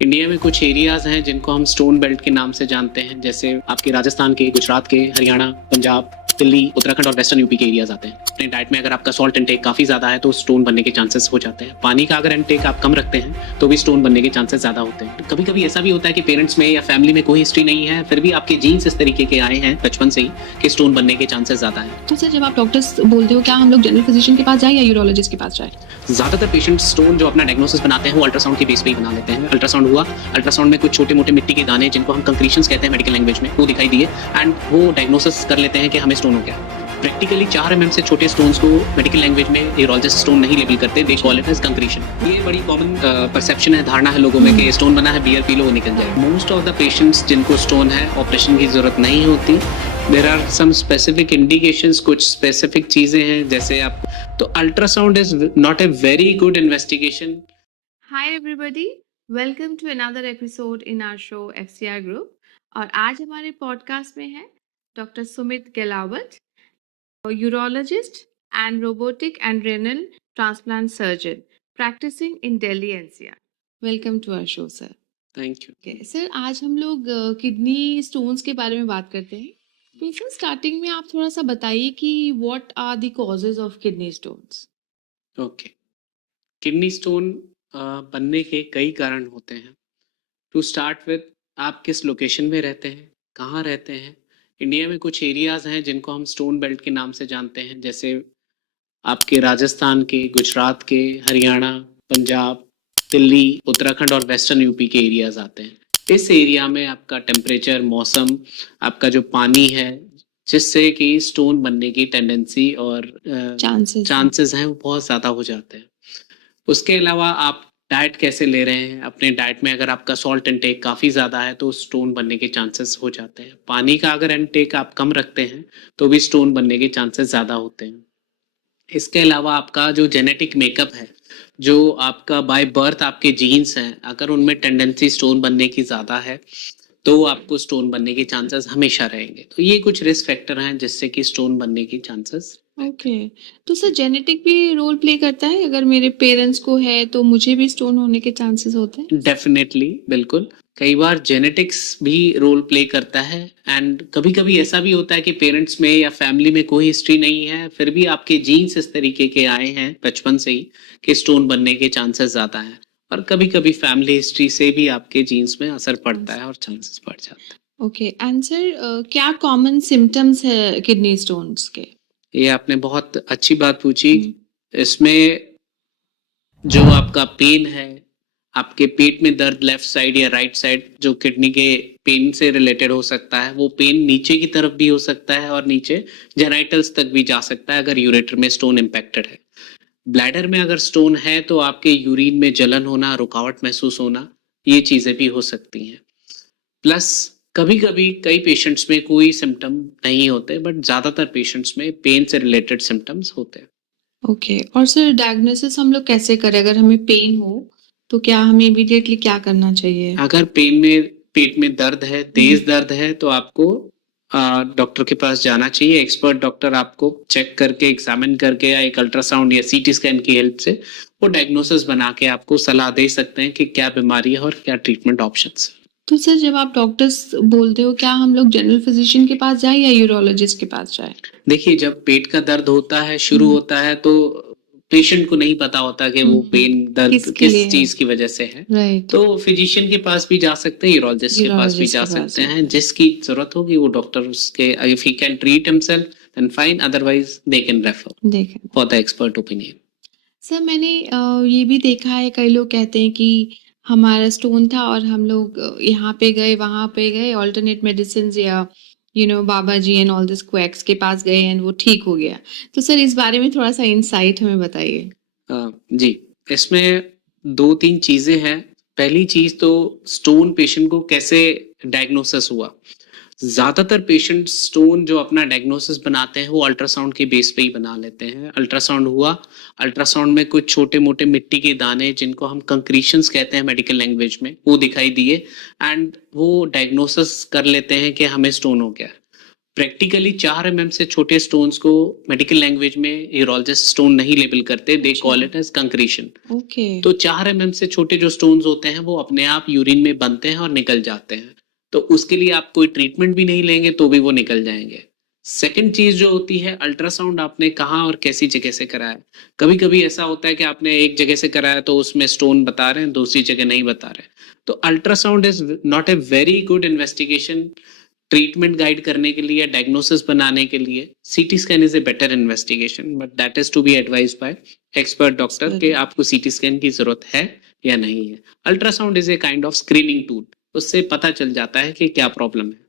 India में कुछ areas हैं जिनको हम स्टोन बेल्ट के नाम से जानते हैं, जैसे आपके राजस्थान के, गुजरात के, हरियाणा, पंजाब, दिल्ली, उत्तराखंड और वेस्टर्न यूपी के एरियाज आते हैं। अपने डाइट में अगर आपका सॉल्ट इंटेक काफी ज्यादा है तो स्टोन बनने के चांसेस हो जाते हैं। पानी का अगर इंटेक आप कम रखते हैं तो भी स्टोन बनने के चांसेस ज्यादा होते हैं। कभी कभी ऐसा भी होता है कि पेरेंट्स में या फैमिली में कोई हिस्ट्री नहीं है, फिर भी आपके जीन्स इस तरीके के आए हैं बचपन से ही कि स्टोन बनने के चांसेस ज्यादा है। तो सर, जब आप डॉक्टर्स बोलते हो, क्या हम लोग जनरल फिजिशियन के पास जाए या यूरोलॉजिस्ट के पास जाए? ज्यादातर पेशेंट स्टोन जो अपना डायग्नोसिस बनाते हैं वो अल्ट्रासाउंड के बेस पे ही बना लेते हैं। अल्ट्रासाउंड हुआ, अल्ट्रासाउंड में कुछ छोटे मोटे मिट्टी के दाने जिनको हम कंक्रीशंस कहते हैं मेडिकल लैंग्वेज में, वो दिखाई दिए एंड वो डायग्नोसिस कर लेते हैं कि हमें स्टोन हो गया। प्रैक्टिकली 4 mm से छोटे स्टोन्स को मेडिकल लैंग्वेज में यूरोलॉजिस्ट स्टोन नहीं लेबल करते, they call it as concretion. ये बड़ी कॉमन परसेप्शन है, धारणा है लोगों में कि स्टोन बना है, बियर पी लो वो निकल जाए। मोस्ट ऑफ द पेशेंट्स जिनको स्टोन है ऑपरेशन की जरूरत नहीं होती। There are some specific indications, कुछ स्पेसिफिक चीजें हैं जैसे आप, तो ultrasound is not a very good investigation. Hi everybody, welcome to another episode in our show FCR group. और आज हमारे पॉडकास्ट में है doctor Sumit Gelawat, urologist and robotic and renal transplant surgeon practicing in Delhi NCR. Welcome to our show sir. Thank you. Sir, आज हम लोग kidney stones के बारे में बात करते हैं। तो सर, स्टार्टिंग में आप थोड़ा सा बताइए कि what are the causes of kidney stones? Okay, kidney stone बनने के कई कारण होते हैं। टू स्टार्ट विद, आप किस लोकेशन में रहते हैं, कहाँ रहते हैं। इंडिया में कुछ एरियाज हैं जिनको हम स्टोन बेल्ट के नाम से जानते हैं, जैसे आपके राजस्थान के, गुजरात के, हरियाणा, पंजाब, दिल्ली, उत्तराखंड और वेस्टर्न यूपी के एरियाज आते हैं। इस एरिया में आपका टेम्परेचर, मौसम, आपका जो पानी है, जिससे कि स्टोन बनने की टेंडेंसी और चांसेस हैं वो बहुत ज़्यादा हो जाते हैं। उसके अलावा आप डाइट कैसे ले रहे हैं, अपने डाइट में अगर आपका सॉल्ट इंटेक काफ़ी ज़्यादा है तो स्टोन बनने के चांसेस हो जाते हैं। पानी का अगर इंटेक आप कम रखते हैं तो भी स्टोन बनने के चांसेस ज़्यादा होते हैं। इसके अलावा आपका जो जेनेटिक मेकअप है, जो आपका बाय बर्थ आपके जीन्स हैं, अगर उनमें टेंडेंसी स्टोन बनने की ज़्यादा है तो आपको स्टोन बनने के चांसेस हमेशा रहेंगे। तो ये कुछ रिस्क फैक्टर हैं जिससे कि स्टोन बनने के चांसेस। ओके, तो सर जेनेटिक भी रोल प्ले करता है? अगर मेरे पेरेंट्स को है तो मुझे भी स्टोन होने के चांसेस होते हैं? डेफिनेटली, बिल्कुल। कई बार जेनेटिक्स भी रोल प्ले करता है एंड कभी कभी ऐसा भी होता है कि पेरेंट्स में या फैमिली में कोई हिस्ट्री नहीं है, फिर भी आपके जीन्स इस तरीके के आए हैं बचपन से ही कि स्टोन बनने के चांसेस ज्यादा हैं। और कभी कभी फैमिली हिस्ट्री से भी आपके जीन्स में असर पड़ता है और चांसेस बढ़ जाते हैं। ओके, एंड सर, क्या कॉमन सिम्टम्स है किडनी स्टोन्स के? ये आपने बहुत अच्छी बात पूछी। इसमें जो आपका पेन है, आपके पेट में दर्द लेफ्ट साइड या राइट साइड, जो किडनी के पेन से रिलेटेड हो सकता है, वो पेन नीचे की तरफ भी हो सकता है और नीचे जेनाइटल्स तक भी जा सकता है अगर यूरेटर में स्टोन इम्पैक्टेड है। ब्लैडर में अगर स्टोन है तो आपके यूरिन में जलन होना, रुकावट महसूस होना, ये चीजें भी हो सकती हैं। प्लस कभी कभी कई पेशेंट्स में कोई सिम्टम नहीं होते, बट ज्यादातर पेशेंट्स में पेन से रिलेटेड सिम्टम्स होते हैं। ओके, और सर डायग्नोसिस हम लोग कैसे करें? अगर हमें पेन हो तो क्या हमें इमीडिएटली क्या करना चाहिए? अगर पेट में दर्द है, तेज दर्द है, तो आपको डॉक्टर के पास जाना चाहिए। एक्सपर्ट डॉक्टर आपको चेक करके, एग्जामिन करके या एक अल्ट्रासाउंड या सीटी स्कैन की हेल्प से वो डायग्नोसिस बना के आपको सलाह दे सकते हैं कि क्या बीमारी है और क्या ट्रीटमेंट ऑप्शंस। तो सर, जब आप डॉक्टर्स बोलते हो, क्या हम लोग जनरल फिजिशियन के पास जाए या यूरोलॉजिस्ट के पास जाए? देखिए, जब पेट का दर्द होता है, शुरू होता है, तो पेशेंट को नहीं पता होता कि वो पेन दर्द किस चीज की वजह से है। राइट। तो फिजिशियन के पास भी जा सकते हैं, यूरोलॉजिस्ट के पास भी जा सकते हैं। जिसकी जरूरत होगी वो डॉक्टर उसके, if he can treat himself then fine, otherwise they can refer for the expert opinion. Sir, मैंने ये भी देखा है, कई लोग कहते हैं कि हमारा स्टोन था और हम लोग यहाँ पे गए, वहाँ पे गए, ऑल्टरनेट मेडिसिन या बाबा जी एंड ऑल दिस क्वैक्स के पास गए एंड वो ठीक हो गया। तो सर, इस बारे में थोड़ा सा इंसाइट हमें बताइए। जी, इसमें 2-3 चीजें हैं। पहली चीज तो स्टोन पेशेंट को कैसे डायग्नोसिस हुआ। ज्यादातर पेशेंट स्टोन जो अपना डायग्नोसिस बनाते हैं वो अल्ट्रासाउंड के बेस पे ही बना लेते हैं। अल्ट्रासाउंड हुआ, अल्ट्रासाउंड में कुछ छोटे मोटे मिट्टी के दाने जिनको हम कंक्रीशंस कहते हैं मेडिकल लैंग्वेज में, वो दिखाई दिए एंड वो डायग्नोसिस कर लेते हैं कि हमें स्टोन हो गया। प्रैक्टिकली 4 mm से छोटे स्टोन्स को मेडिकल लैंग्वेज में यूरोलॉजिस्ट स्टोन नहीं लेबल करते, दे अच्छा। Call it as concretion. Okay. तो 4 mm से छोटे जो स्टोन्स होते हैं वो अपने आप यूरिन में बनते हैं और निकल जाते हैं, तो उसके लिए आप कोई ट्रीटमेंट भी नहीं लेंगे तो भी वो निकल जाएंगे। सेकंड चीज जो होती है, अल्ट्रासाउंड आपने कहाँ और कैसी जगह से कराया। कभी कभी ऐसा होता है कि आपने एक जगह से कराया तो उसमें स्टोन बता रहे हैं, दूसरी जगह नहीं बता रहे, तो ultrasound is not a very good investigation treatment guide करने के लिए, डायग्नोसिस बनाने के लिए। CT scan is a better investigation, but that is to be advised by expert doctor कि आपको सीटी स्कैन की जरूरत है या नहीं है। Ultrasound is a kind of screening tool, उससे पता चल जाता है कि क्या प्रॉब्लम है।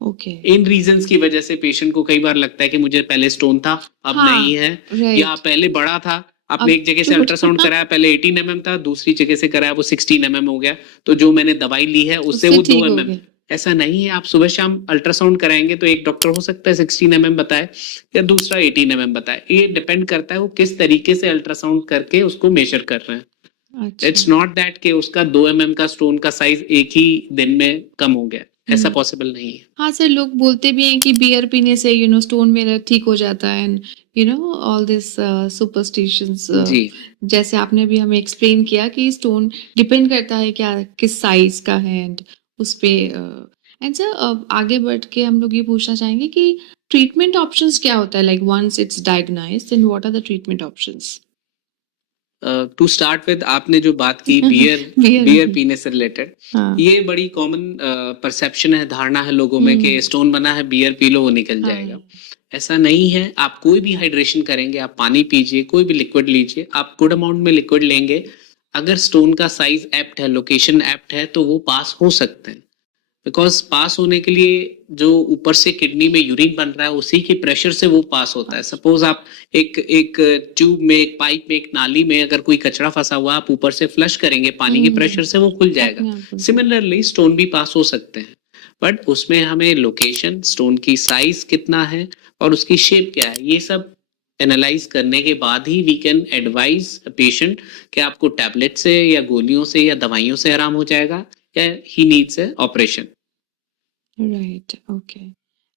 ओके। इन रीजंस की वजह से पेशेंट को कई बार लगता है कि मुझे पहले स्टोन था अब हाँ, नहीं है, राइट। या पहले बड़ा था, आपने अब एक जगह से छोटा। अल्ट्रासाउंड कराया, पहले 18 mm था, दूसरी जगह से कराया वो 16 mm हो गया, तो जो मैंने दवाई ली है उससे वो 2 ठीक हो mm। गया। ऐसा नहीं है, आप सुबह शाम अल्ट्रासाउंड कराएंगे तो एक डॉक्टर हो सकता है 16 mm बताए या दूसरा 18 mm बताए, ये डिपेंड करता है वो किस तरीके से अल्ट्रासाउंड करके उसको मेजर कर रहे हैं। अच्छा। इट्स नॉट दैट कि उसका 2 mm का स्टोन का साइज एक ही दिन में कम हो गया, ऐसा पॉसिबल नहीं है। हाँ सर, लोग बोलते भी हैं कि बियर पीने से स्टोन मेरा ठीक हो जाता है, एंड ऑल दिस सुपरस्टिशंस। जी जैसे आपने भी हमें एक्सप्लेन किया कि स्टोन डिपेंड करता है क्या किस साइज का है, एंड उस पे एंड सर आगे बढ़ के हम लोग ये पूछना चाहेंगे कि ट्रीटमेंट ऑप्शंस क्या होता है, like once it's diagnosed then what are the treatment options? To start with, आपने जो बात की बियर Beer। बियर पीने से रिलेटेड, हाँ। ये बड़ी कॉमन परसेप्शन है, धारणा है लोगों में कि स्टोन बना है बियर पी लो वो निकल जाएगा। ऐसा नहीं है, आप कोई भी हाइड्रेशन करेंगे, आप पानी पीजिए, कोई भी लिक्विड लीजिए, आप गुड अमाउंट में लिक्विड लेंगे, अगर स्टोन का साइज एप्ट है, लोकेशन एप्ट है, तो वो पास हो सकते हैं। बिकॉज पास होने के लिए जो ऊपर से किडनी में यूरिन बन रहा है उसी के प्रेशर से वो पास होता है। सपोज आप एक ट्यूब में, एक पाइप में, एक नाली में अगर कोई कचरा फंसा हुआ, आप ऊपर से फ्लश करेंगे, पानी के प्रेशर से वो खुल जाएगा। सिमिलरली स्टोन भी पास हो सकते हैं, बट उसमें हमें लोकेशन, स्टोन की साइज कितना है और उसकी शेप क्या है, ये सब एनालाइज करने के बाद ही वी कैन एडवाइज पेशेंट कि आपको टैबलेट से या गोलियों से या दवाइयों से आराम हो जाएगा या he needs a operation. Right, okay.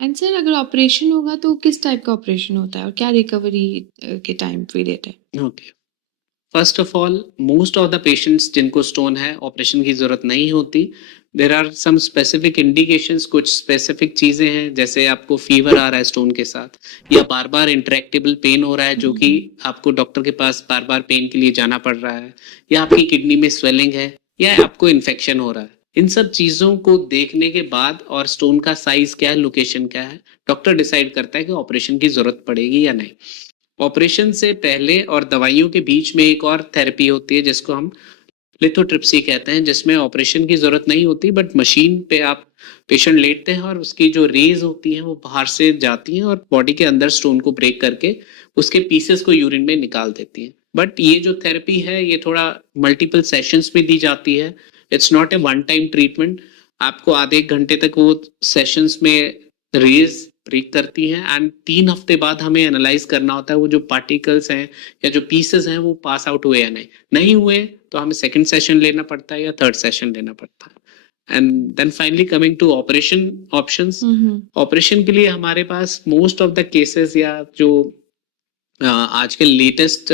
And sir अगर ऑपरेशन होगा तो किस टाइप का ऑपरेशन होता है और क्या रिकवरी के टाइम पीरियड है? Okay, first of all most of the patients जिनको स्टोन है ऑपरेशन की जरूरत नहीं होती। There are some specific indications, कुछ स्पेसिफिक चीजें हैं, जैसे आपको फीवर आ रहा है स्टोन के साथ, या बार बार इंट्रैक्टेबल पेन हो रहा है जो कि आपको डॉक्टर के पास बार बार पेन के लिए जाना पड़ रहा है, या आपकी किडनी में स्वेलिंग है, या आपको इन्फेक्शन हो रहा है। इन सब चीजों को देखने के बाद और स्टोन का साइज क्या है, लोकेशन क्या है, डॉक्टर डिसाइड करता है कि ऑपरेशन की जरूरत पड़ेगी या नहीं। ऑपरेशन से पहले और दवाइयों के बीच में एक और थेरेपी होती है जिसको हम लिथोट्रिप्सी कहते हैं, जिसमें ऑपरेशन की जरूरत नहीं होती, बट मशीन पे आप पेशेंट लेटते हैं और उसकी जो रेज होती हैं वो बाहर से जाती हैं और बॉडी के अंदर स्टोन को ब्रेक करके उसके पीसेस को यूरिन में निकाल देती हैं। बट ये जो थेरेपी है ये थोड़ा मल्टीपल सेशंस में दी जाती है, it's not a one time treatment. आपको आधे एक घंटे तक वो सेशंस में रेज ब्रेक करती हैं, एंड 3 हफ्ते बाद हमें एनालाइज करना होता है वो जो पार्टिकल्स हैं या जो पीसेस हैं वो पास आउट हुए या नहीं हुए, तो हमें सेकंड सेशन लेना पड़ता है या थर्ड सेशन लेना पड़ता है। And then finally coming to operation options, operation के लिए हमारे पास मोस्ट ऑफ द केसेस या जो आजकल लेटेस्ट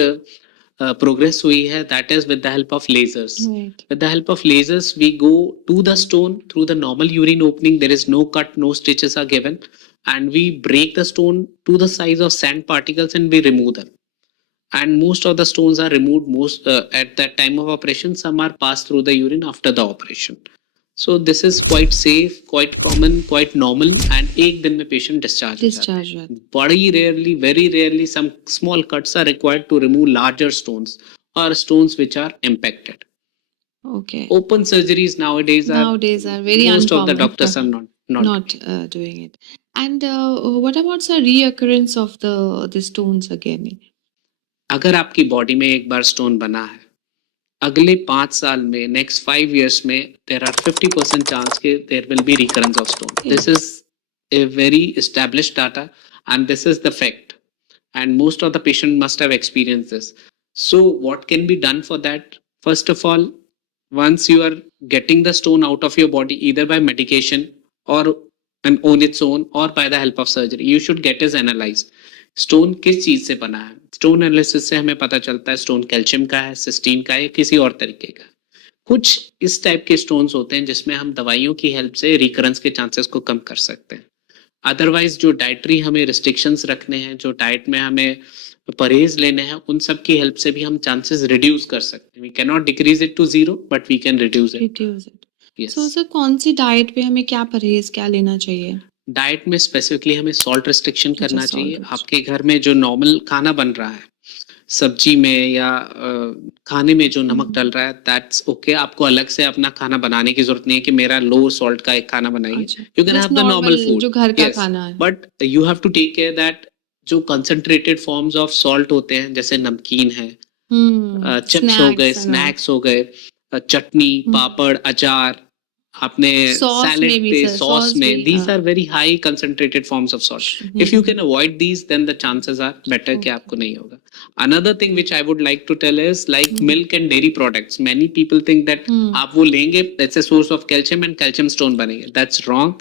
प्रोग्रेस हुई है, that is with the help of lasers. With the help of lasers we go to the stone through the normal urine opening, there is no cut, no stitches are given, and we break the stone to the size of sand particles and we remove them. And most of the stones are removed at that time of operation. Some are passed through the urine after the operation. So this is quite safe, quite common, quite normal, and एक दिन में patient discharge हो जाता है। Very rarely, very rarely, some small cuts are required to remove larger stones or stones which are impacted. Okay. Open surgeries nowadays are very most uncommon. of the doctors are not doing it. And what about the reoccurrence of the stones again? अगर आपकी body में एक बार stone बना है, अगले 5 साल में, next 5 years में, there are 50% चांस के there will be recurrence of stone. This is a very established data and this is the fact, and most of the patient must have experienced this. So what can be done for that? First of all, once you are getting the stone out of your body either by medication or and on its own or by the help of surgery. You should get is analyzed. Stone किस चीज से बना है? Stone analysis से हमें पता चलता है स्टोन कैल्शियम का है, सिस्टीन का है, किसी और तरीके का। कुछ इस टाइप के स्टोन्स होते हैं जिसमें हम दवाइयों की हेल्प से रिकरेंस के चांसेस को कम कर सकते हैं। अदरवाइज जो डाइटरी हमें रिस्ट्रिक्शंस रखने हैं, जो डाइट में हमें परहेज लेने हैं, उन सब की हेल्प से भी हम चांसेस रिड्यूस कर सकते हैं। We can not decrease it to zero but we can reduce it. Reduce it. Yes. So sir कौन सी डाइट पे हमें क्या परहेज क्या लेना चाहिए? डाइट में स्पेसिफिकली हमें सॉल्ट रिस्ट्रिक्शन करना अच्छा, चाहिए। salt आपके घर में जो नॉर्मल खाना बन रहा है, सब्जी में या खाने में जो नमक डल रहा है, दैट्स ओके। आपको अलग से अपना खाना बनाने की जरूरत नहीं है कि मेरा लो सॉल्ट का एक खाना बनाइए। अच्छा, यू कैन बस have the normal normal food जो घर का Yes, खाना है। But you have to take care that जो कंसंट्रेटेड फॉर्म्स ऑफ सॉल्ट होते हैं, जैसे नमकीन है, चिप्स हो गए, snacks and all. स्नैक्स हो गए, चटनी, पापड़, अचार, आपने Sauce सैलेड में भी पे, sir, सॉस sauce में, भी, these हाँ। are very high concentrated forms of salt. If you can avoid these, then the chances are better कि आपको नहीं होगा। Another thing which I would like to tell is like milk and dairy products. Many people think that आप वो लेंगे, that's a source of calcium and calcium stone बनेंगे। That's wrong.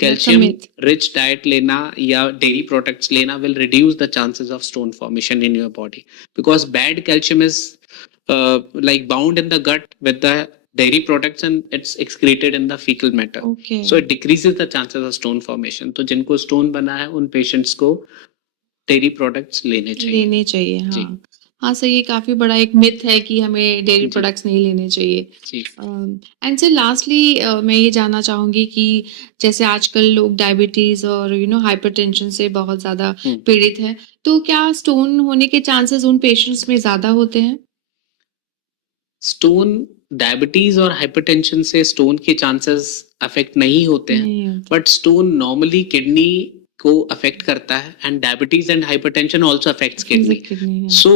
Calcium myth. rich diet लेना या dairy products लेना will reduce the chances of stone formation in your body, because bad calcium is like bound in the gut with the dairy products and it's excreted in the fecal matter. Okay. So it decreases the chances of stone formation. तो जिनको stone बना है उन patients को dairy products लेने चाहिए। हाँ। जी। हाँ सर, ये काफी बड़ा एक मिथ है कि हमें डेयरी जी। प्रोडक्ट्स नहीं लेने चाहिए। जी। एंड सर लास्टली मैं ये जानना चाहूंगी कि जैसे आजकल लोग डायबिटीज और हाइपरटेंशन से बहुत ज्यादा पीड़ित हैं, तो क्या स्टोन होने के चांसेस उन पेशेंट्स में ज्यादा होते हैं? स्टोन, डायबिटीज और हाइपरटेंशन से स्टोन के चांसेस अफेक्ट नहीं होते हैं, नहीं होते। बट स्टोन नॉर्मली किडनी को अफेक्ट करता है and diabetes and hypertension also affects kidney. Kidney, yeah. So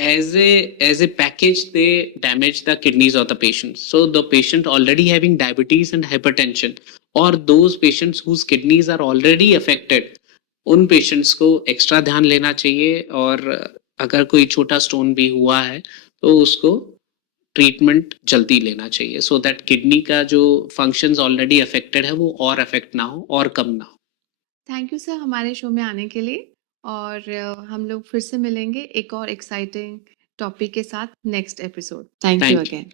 as a package they damage the kidneys of the patient. So the patient already having diabetes and hypertension or those patients whose kidneys are already affected, उन patients को extra ध्यान लेना चाहिए। और अगर कोई छोटा stone भी हुआ है तो उसको ट्रीटमेंट जल्दी लेना चाहिए, सो दैट किडनी का जो फंक्शंस ऑलरेडी अफेक्टेड है वो और अफेक्ट ना हो और कम ना हो। थैंक यू सर हमारे शो में आने के लिए, और हम लोग फिर से मिलेंगे एक और एक्साइटिंग टॉपिक के साथ next episode. Thank you Thank you. Again.